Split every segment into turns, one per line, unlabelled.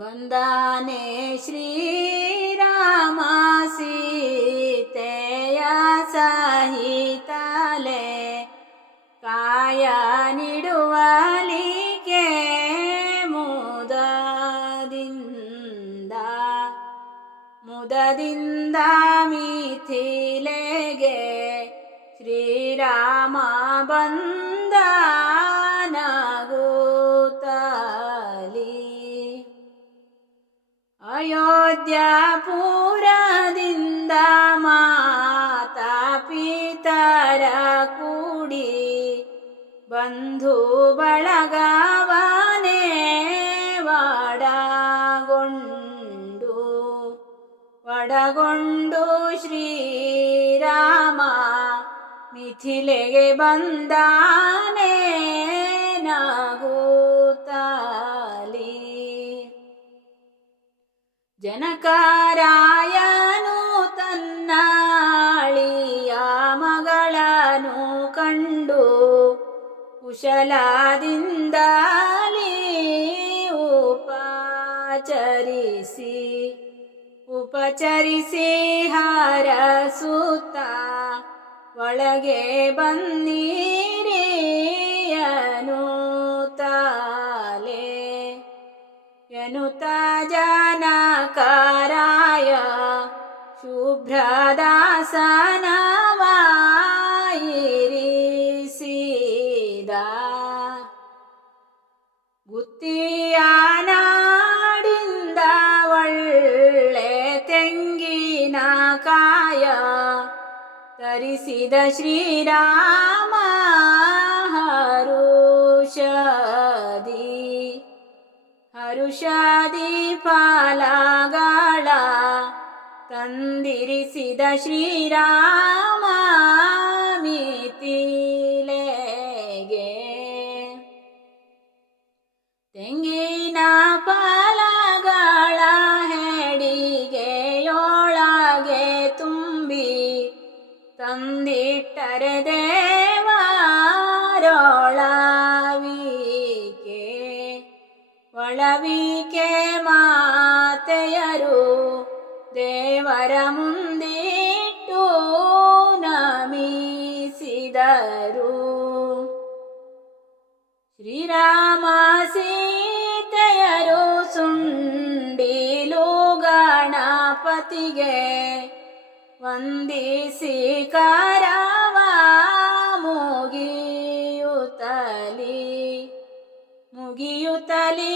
वन्दने श्रीरामासीते सहितले कायानिडुवालि मुददिन्द मुददिन्द मिथिलेगे श्रीरामा बन्द ಅಯೋಧ್ಯಪುರದಿಂದ ಮಾತಾ ಪಿತರ ಕೂಡಿ ಬಂಧು ಬಳಗವನೇ ಒಡಗೊಂಡು ಒಡಗೊಂಡು ಶ್ರೀರಾಮ ಮಿಥಿಲೆಗೆ ಬಂದಾನೆ. ಜನಕರಾಯನು ತನ್ನಾಳಿಯ ಮಗಳನು ಕಂಡು ಕುಶಲದಿಂದಲೇ ಉಪಚರಿಸಿ ಉಪಚರಿಸಿ ಹರಸುತ್ತ ಒಳಗೆ ಬನ್ನೀರಿ ತಾಲೆ. ಅನುತಾಜ ಜನಕರಾಯ ಶುಭ್ರದಾಸನವಾಯಿರಿಸಿದ ಗುತ್ತಿಯ ನಾಡಿಂದ ಒಳ್ಳೆ ತೆಂಗಿನ ಕಾಯ ತರಿಸಿದ ಶ್ರೀರಾಮ ಹರುಷದಿ ಹರುಷಾದಿ ಫಲಗಳ ತಂದಿರಿಸಿದ ಶ್ರೀರಾಮ ಮಿತಿಲೆಗೆ ತೆಂಗಿನ ಫಲಗಳ ಹೆಡಿಗೆಯೊಳಗೆ ತುಂಬಿ ತಂದಿಟ್ಟರೆ ದೇವರೊಳವಿಕೆ. ಒಳವಿಕೆ ಮಾತೆಯರು ದೇವರ ಮುಂದಿಟ್ಟು ನಮಿಸಿದರು. ಶ್ರೀರಾಮ ಸೀತೆಯರು ಸುಂಡಿಲು ಗಣಪತಿಗೆ ವಂದಿಸಿ ಕರವ ಮುಗಿಯುತ್ತಲಿ ಮುಗಿಯುತ್ತಲಿ.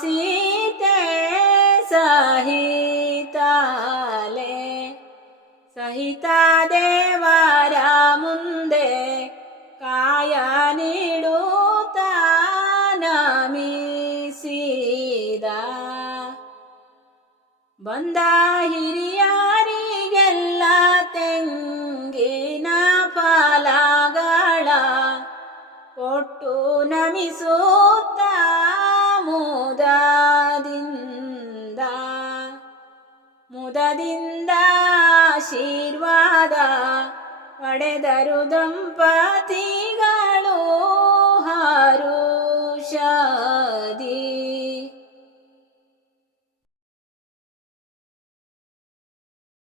ಸೀತೆ ಸಹಿತಾಲೆ. ಸಹಿತ ದೇವರ ಮುಂದೆ ಕಾಯ ನೀಡುತ್ತ ನಮಿಸಿದ ಬಂದ ಹಿರಿಯರಿಗೆಲ್ಲ ತೆಂಗಿನ ಫಲಗಳ ಕೊಟ್ಟು ನಮಿಸುತ್ತ ಮುದದಿಂದ ಆಶೀರ್ವಾದ ಪಡೆದರು ದಂಪತಿಗಳು